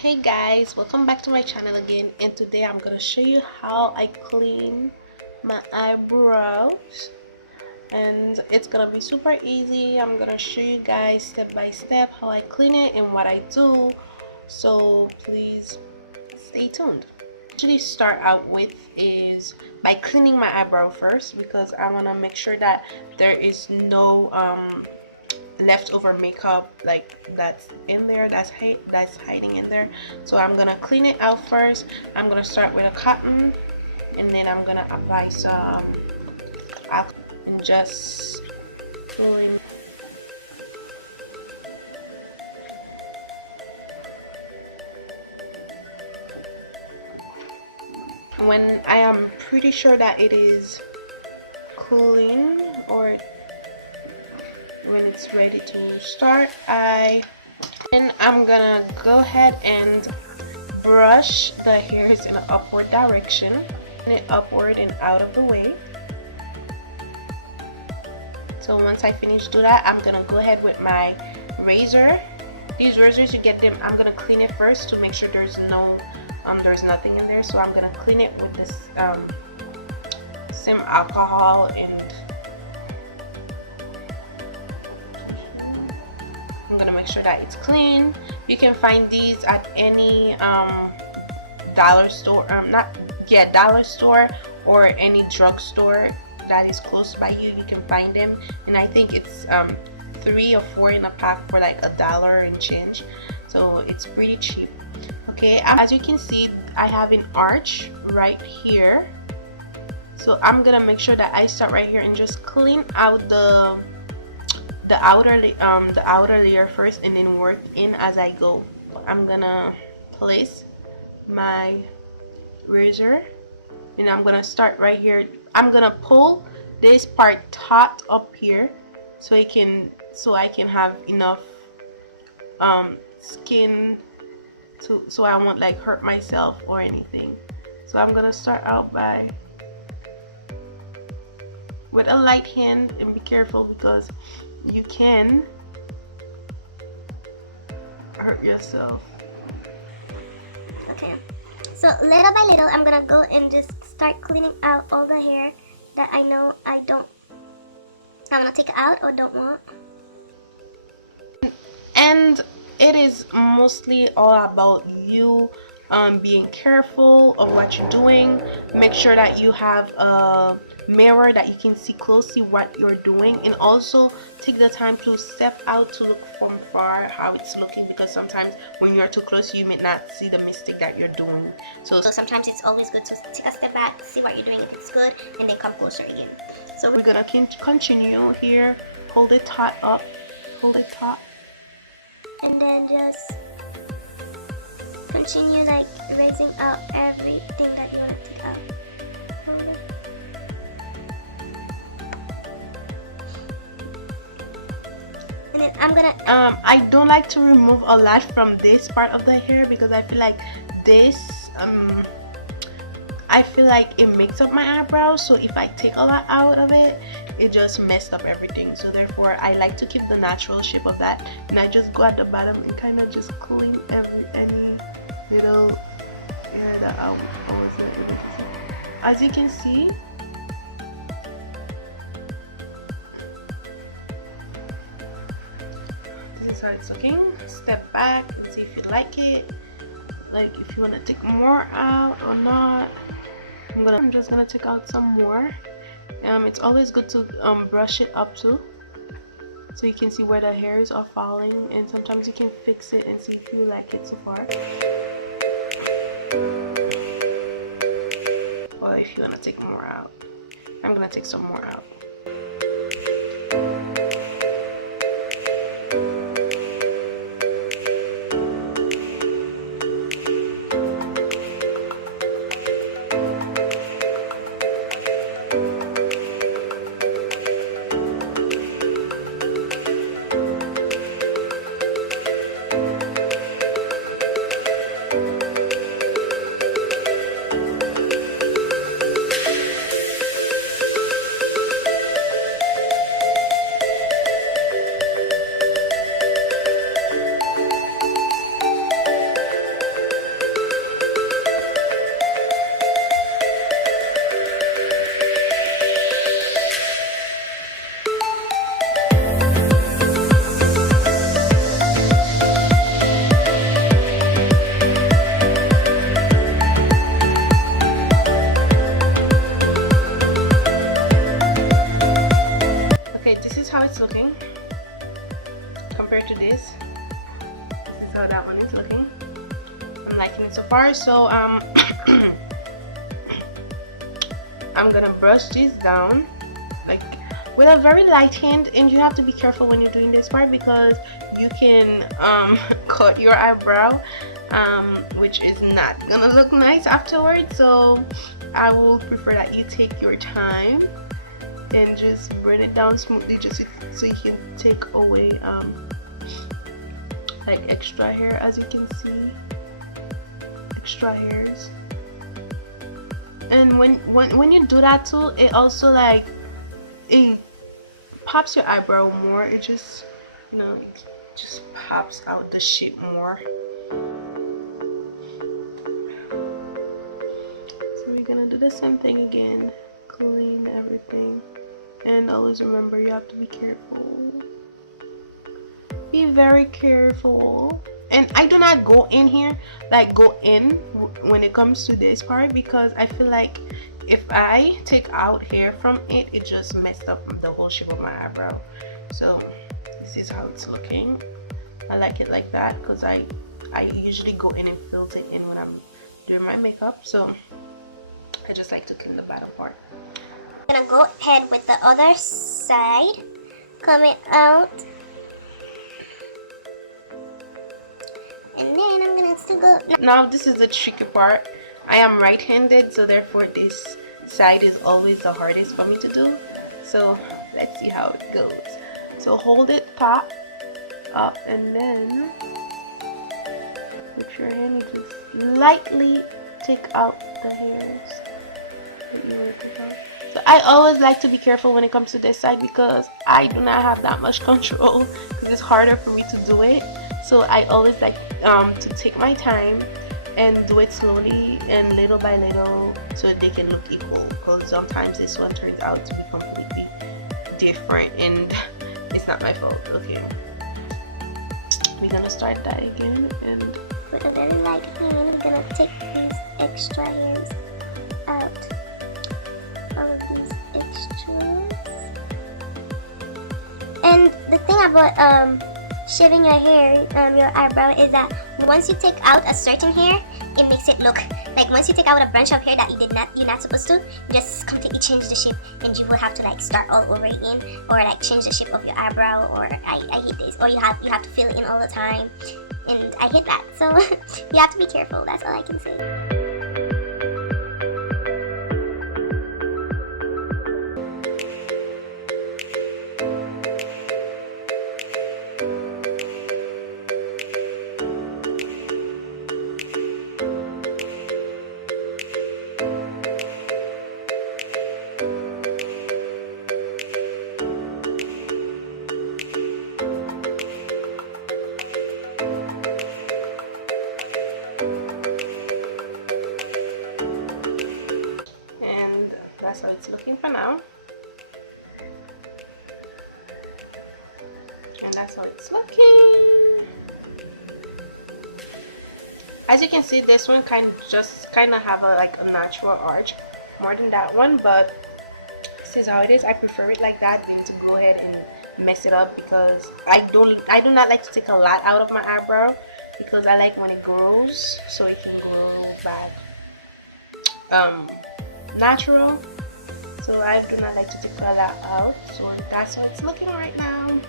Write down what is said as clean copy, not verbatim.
Hey guys, welcome back to my channel again, and today I'm gonna show you how I clean my eyebrows, and it's gonna be super easy. I'm gonna show you guys step by step how I clean it and what I do, so please stay tuned. Actually start out with is by cleaning my eyebrow first, because I want to make sure that there is no leftover makeup like that's in there, that's hiding in there. So I'm gonna clean it out first. I'm gonna start with a cotton, and then I'm gonna apply some alcohol and just clean. When I am pretty sure that it is clean, or when it's ready to start, I'm gonna go ahead and brush the hairs in an upward direction, and it upward and out of the way. So once I finish do that, I'm gonna go ahead with my razor. These razors, you get them, I'm gonna clean it first to make sure there's nothing in there. So I'm gonna clean it with this same alcohol, and I'm gonna make sure that it's clean. You can find these at any dollar store, dollar store, or any drugstore that is close by you. You can find them, and I think it's 3 or 4 in a pack for like $1 and change, so it's pretty cheap. Okay, as you can see, I have an arch right here, so I'm gonna make sure that I start right here and just clean out the outer layer first, and then work in as I go. I'm gonna place my razor, and I'm gonna start right here. I'm gonna pull this part taut up here so I can have enough skin so I won't like hurt myself or anything. So I'm gonna start out with a light hand, and be careful because you can hurt yourself. Okay, so little by little I'm gonna go and just start cleaning out all the hair that I know I'm gonna take out or don't want. And it is mostly all about you being careful of what you're doing. Make sure that you have a mirror that you can see closely what you're doing, and also take the time to step out to look from far how it's looking, because sometimes when you're too close you may not see the mistake that you're doing. So Sometimes it's always good to take a step back, see what you're doing, if it's good, and then come closer again. So we're gonna continue here. Hold it taut up, hold it taut, and then just continue like raising out everything that you want to take out. And then I'm gonna I don't like to remove a lot from this part of the hair, because I feel like this it makes up my eyebrows. So if I take a lot out of it, it just messed up everything. So therefore I like to keep the natural shape of that, and I just go at the bottom and kind of just clean any little hair that I was there. As you can see, this is how it's looking. Step back and see if you like it, like if you want to take more out or not. I'm just gonna take out some more. It's always good to brush it up too, so you can see where the hairs are falling, and sometimes you can fix it and see if you like it so far, or if you want to take more out. I'm gonna take some more out. liking it so far. So I'm gonna brush this down like with a very light hand, and you have to be careful when you're doing this part because you can cut your eyebrow, which is not gonna look nice afterwards. So I will prefer that you take your time and just bring it down smoothly, just so you can take away like extra hair. As you can see, extra hairs. And when you do that too, it also like it pops your eyebrow more. It just, you know, it just pops out the shape more. So we're gonna do the same thing again, clean everything, and always remember you have to be careful. Be very careful. And I do not go in here, like go in when it comes to this part, because I feel like if I take out hair from it, it just messed up the whole shape of my eyebrow. So this is how it's looking. I like it like that because I usually go in and fill it in when I'm doing my makeup. So I just like to clean the bottom part. I'm gonna go ahead with the other side, coming out. And then I'm gonna still go. Now this is the tricky part. I am right-handed, so therefore this side is always the hardest for me to do. So let's see how it goes. So hold it top up, and then with your hand you just lightly take out the hairs that you want to take out. So I always like to be careful when it comes to this side because I do not have that much control, because it's harder for me to do it. So I always like to take my time and do it slowly and little by little so they can look equal, because sometimes this one turns out to be completely different and it's not my fault. Okay, we're gonna start that again, and with a very light hand, I'm gonna take these extra hairs out. All of these extras. And the thing about shaving your hair, your eyebrow, is that once you take out a certain hair, it makes it look like, once you take out a bunch of hair that you're not supposed to, you just completely change the shape, and you will have to like start all over again, or like change the shape of your eyebrow. Or I hate this. Or you have to fill it in all the time, and I hate that. So you have to be careful. That's all I can say. That's how it's looking for now, and that's how it's looking. As you can see, this one kind of have like a natural arch more than that one, but this is how it is. I prefer it like that than to go ahead and mess it up, because I do not like to take a lot out of my eyebrow, because I like when it grows so it can grow back natural. So I do not like to take a lot out. So that's how it's looking right now.